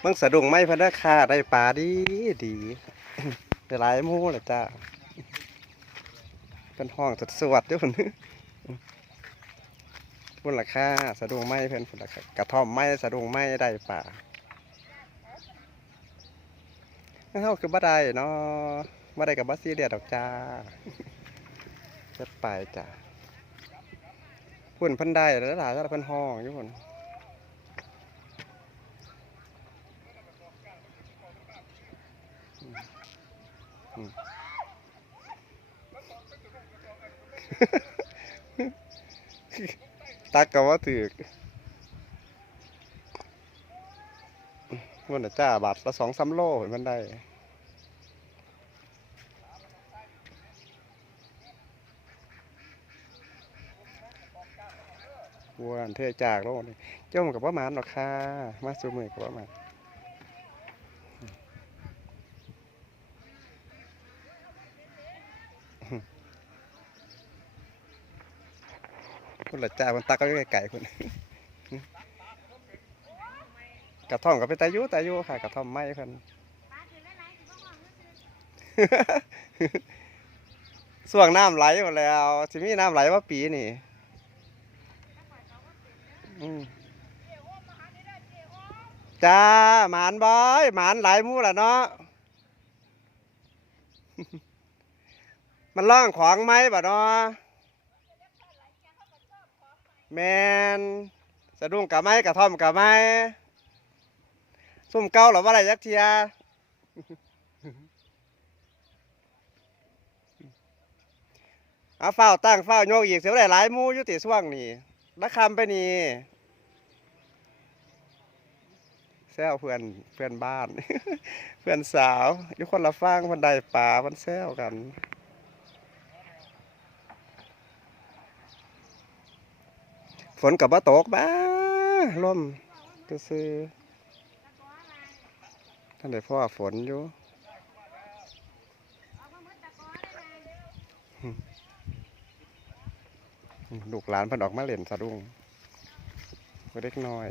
เมืองสะดุ้งไม่พะนะค่ะได้ปลาดีดีได้หลายหมูเลยจ้าเป็นห้องสดสวัสดด้วยพุ่นพุ่นราคาสะดุ้งไม่เพิ่นพุ่นราคากระท่อมไม่สะดุ้งไม่ได้ปลาเฮาคือบ่ได้เนาะบ่ได้กับบ่ซีเรียดอกจ้าจะไปจ้าพุ่นพิ่นได้แล้วล่ะแล้วเพิ่นห้องอยู่พุ่น ตักก็ว่าถือกมันน่ะจ้าบาทละสองสามโลเห็นมันได้วัวอันเทจากโลกนี่เจ้ามันกับว่ามันหรอกค่ะมาสูมือกับว่ามัน คุณละจ้ามันตักก็ไก่คุณกระท่อมกับไปตายุตายุค่ะ กระท่อมไม้เพิ่นส่วงน้ำไหลหมดแล้วสิมีน้ำไหลว่าปีนี่จ้าหมานบอยหมานไหลมู่ละเนาะมันล่องของไหมบ่เนาะ แมนสะดุ้งกับไม้กะท่อมกับไม้ซุ่มเก้าหรือว่าอะไรยักเทียเอาเฝ้าตั้งเฝ้าโยกอีกเสียวได้หลายมูยู่ติช่วงนี้ละคำไปนี่แซวเพื่อนเพื่อนบ้าน เพื่อนสาวยู่คนละฟังคนใดป่ามันแซวกัน ฝนกับว่าตกบ้าลมก็ซื้อท่านได้พ่อฝนอยู่ลูกหลานพันออกมาเล่นสะดุ้งเล็กน้อย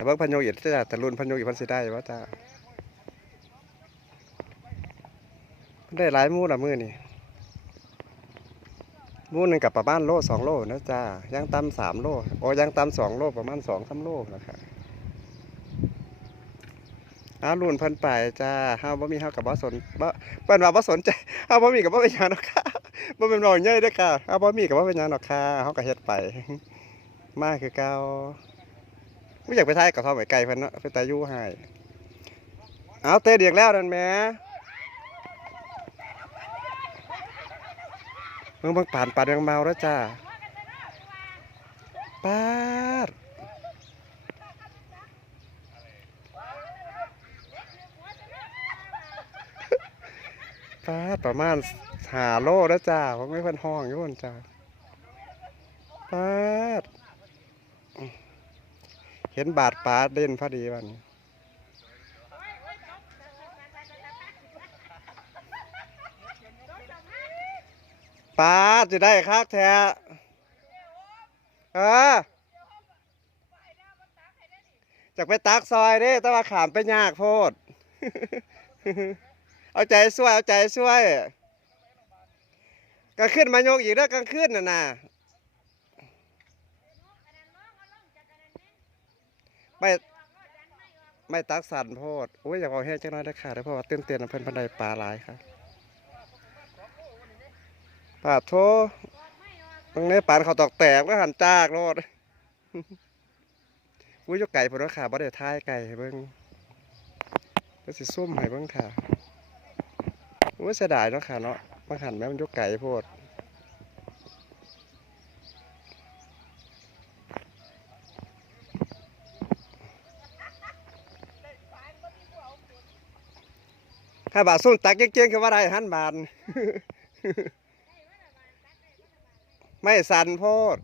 แต่เบิ่งพันโยอีกจ้าแต่รุ่นพันโยเอีกพันสิได้ว่าจ้าได้หลายมู่ละมื้อนี่มู่หนึ่งกับประมาณโลสองโลนะจ้าย่างตำสามโลโอ้ย่างตำสองโลประมาณสองสามโลนะคะอ้ารุ่นพันไปจ้าเฮาบ่มีเฮากับบ่สนบ่เปิ้นว่าบ่สนใจเฮาบ่มีกับบ่เป็นหยังดอกค่ะบ่เป็นน้อยใหญ่เด้อค่ะเฮาบ่มีกับบ่เป็นหยังดอกค่ะเฮาก็เฮ็ดไป มาคือเก่า ไม่อยากไปท้ายกับเขาไปไกลเพิ่นเนาะไปตายู่ให้เอาเตะเดียกแล้วนั่นแม่เมืองบางป่านป่านยังเมาแล้วจ้าป้าดป้าดประมาณหาโลแล้วจ้าผมไม่เพิ่นห้องอยู่บนจ้าป้าดเห็นบาดปลาเด่นพอดีวันปลาจะได้คักแท้เออจากไปตักซอยเด้แต่ว่าขามไปยากโพด เอาใจช่วย เอาใจช่วยกลางขึ้นมายกอีกเด้อกลางขึ้นน่ะนะ ไม่ไม่ตักสันโพดโอ้ยอยากเอาแห้งจังน้อยได้ค่ะได้เพราะว่าเต้นเต้นเพิ่นพันไดปลาหลายค่ะปาดโทตรงนี้ปานเขาตอกแตกแล้วหันจากโลดอุ้ยยกไก่พุ่นว่าค่ะบ่ได้ท้ายไก่ให้เบิ่งก็สิซุ่มให้เบิ่งค่ะอุ้ยเสียดายเนาะค่ะเนาะมาหันแม่มันยกไก่โพดาบาทส้นตักเก่งๆคือว่าได้หันบาทไม่สันโพด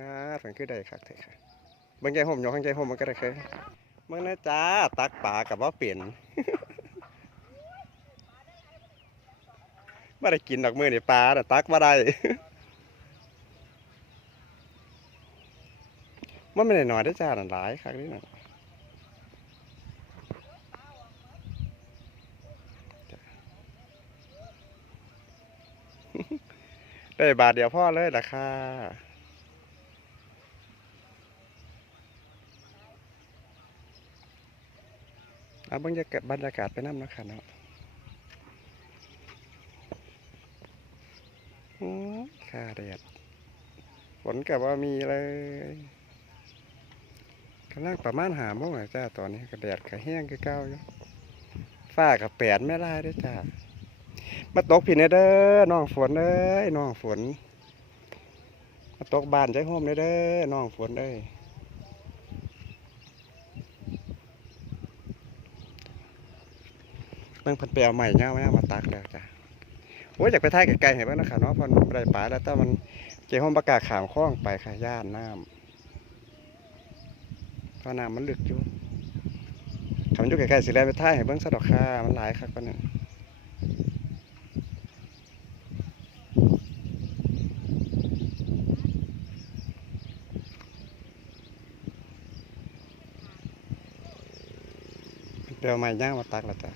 งาฝันคือได้คักเถอะค่ะบิ่งใจห่มยกข้างใจห่มมันก็ได้เคยเมื่อนะจ้าตักป่ากับว่าเปลี่ยนไม่ได้กินดอกมือนี่ปลาแต่ตักมาได้มันไม่ได้หน้อยได้จ้าหลายครั้งนี้นะ ได้บาทเดียวพ่อเลยราคาเอาบรรยากาศบรรยากาศไปน้ำนะคะเนาะอืมค่าแดดฝนกับว่ามีเลยกำลังประมาณหาโมงอะจ้าตอนนี้ก็แดดก็แห้งคือเก่าอยู่ฟ้ากับแปดไม่ลายเด้วยจ้า มาตกพี่เนเด้อน้องฝนเอ้ยน้องฝน มาตกบานใจโฮมเด้อเด้อน้องฝนเอ้ยเบิ่งพันเปลวใหม่เงาแม่มาตักแล้วจ้ะโอ้ยอยากไปท่ายไกลๆเห็นบ้างนะคะเนาะพอมันบ่ได้ป่าแล้วแต่มันเจ้าโฮมประกาศขามคล้องไปค่ะย่านน้ำเพราะน้ำมันลึกอยู่คำอยู่ใกลๆสิแลนไปท่ายให้เบิ่งสะดอกค่ะมันหลายคักปานนั้น เปลวใหม่ย่างมาตักแล้วจ้ะ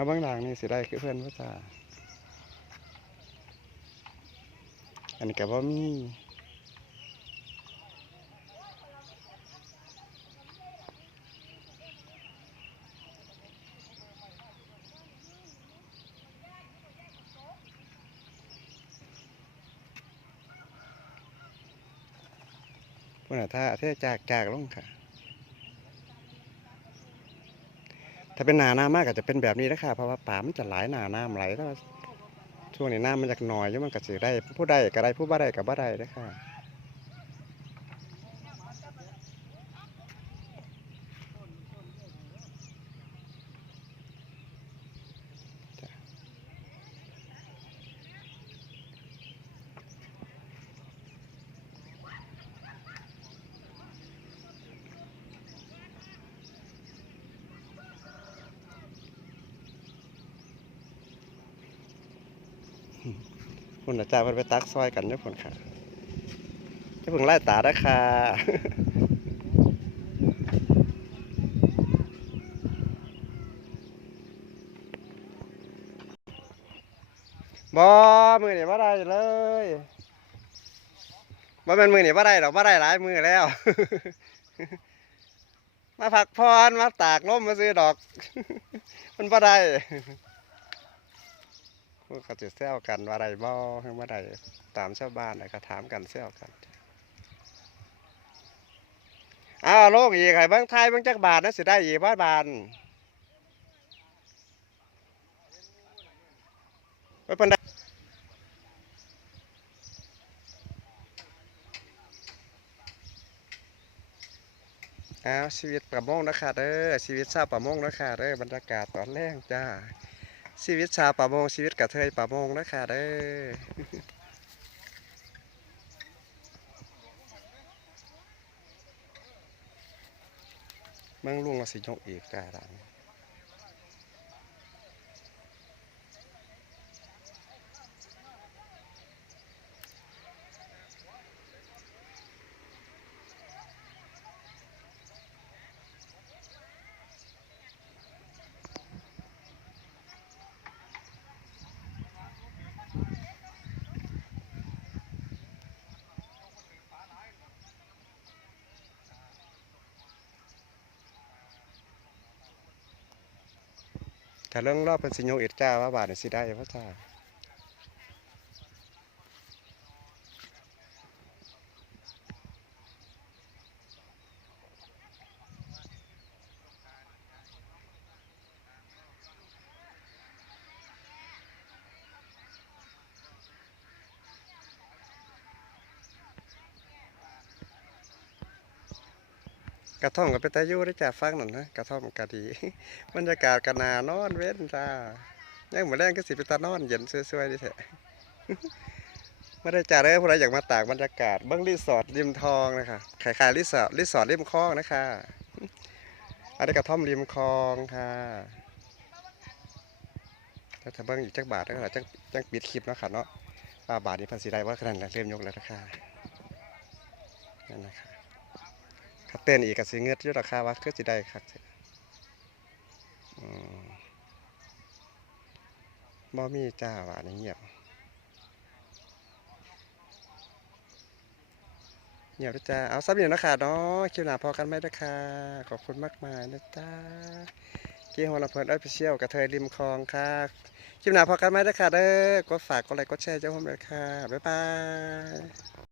เอาบางหลังนี่สิได้คือเพื่อนพ่อจ้าอันนี้ก็บ่มีพุ่นน่ะถ้าเทจากจากลงค่ะ ถ้าเป็นหนาน้ามากก็จะเป็นแบบนี้นะค่ะเพราะว่าป่ามันจะไหลหนาน้ำไหลแล้วาช่วงนี้น้ามันจะหน่อยยิ่มันก็สิได้ผู้ใดก็ได้ผู้บ่ได้ก็บ่ได้นะค่ะ คุณอาจารย์มันไปตักซอยกันด้วยผลค่ะจะเพิ่งไล่ตาได้ค่ะบอมือนี่ว่าได้เลยบ่เป็นมือเนี่ว่าได้หรอกว่าได้หลายมือแล้ว มาพักพรมาตากลมมาซื้อดอก มันว่าได้ พวกเขาจะแซวกันว่าไรบ่ให้ว่าไรตามชาวบ้านนะก็ถามกันแซวกันอ้าวโลกอีกไงเบิ้งไทยเบิ้งจักบาทนะสิได้อีกบ้านบานไว้เพิ่นไดอ้าวชีวิตประมงนะคะเด้อชีวิตชาวประมงนะคะเด้อบรรยากาศตอนแรกจ้า ชีวิตชาวป่ามงชีวิตกระเทยป่ามงนะคะเด้อมังลุงเราสิยกอีกกาดัง ถ้าเรื่องรอบเป็นสิโยเอ็ดจ้าว่าบาทนี่สิได้พระจ้า กระท่อมก็เป็นตายู่ได้จ้าฟังนั่นนะกระท่อมก็ดีบรรยากาศก็นานอนเว้นจ้ายังมื้อแรงก็สิเป็นตานอนเย็นสวยๆดีแท้ไม่ได้จ่าเลยผู้ใดอยากมาตากบรรยากาศเบื้องรีสอร์ทริมทองนะคะขายขายรีสอร์ทรีสอร์ทริมคลองนะคะอันนี้กระท่อมริมคลองค่ะถ้าเบิ้งอีกจักบาทแล้วก็จักจักปิดคลิปนะค่ะเนาะบาทนี้พันสีได้ว่าขนาดเริ่มยกแล้วนะคะนั่นนะคะ ถ้าเต้นอีกกับสีเงือดยุราคาว่าคือสิได้ครับบ่มีจ้าว่านี่เงียบเงียบนะจ้าเอาซับอยู่นะคะเนาะคิวหนาพอกันไหมนะคะขอบคุณมากมายนะจ้าเกี่ยวหัวลำเพลินออฟฟิเชียลกระเทยริมคลองค่ะคลิวหนาพอกันไหมนะคะเด้อกดฝากกดไลค์กดแชร์เจ้าผมเลยค่ะ บ๊ายบาย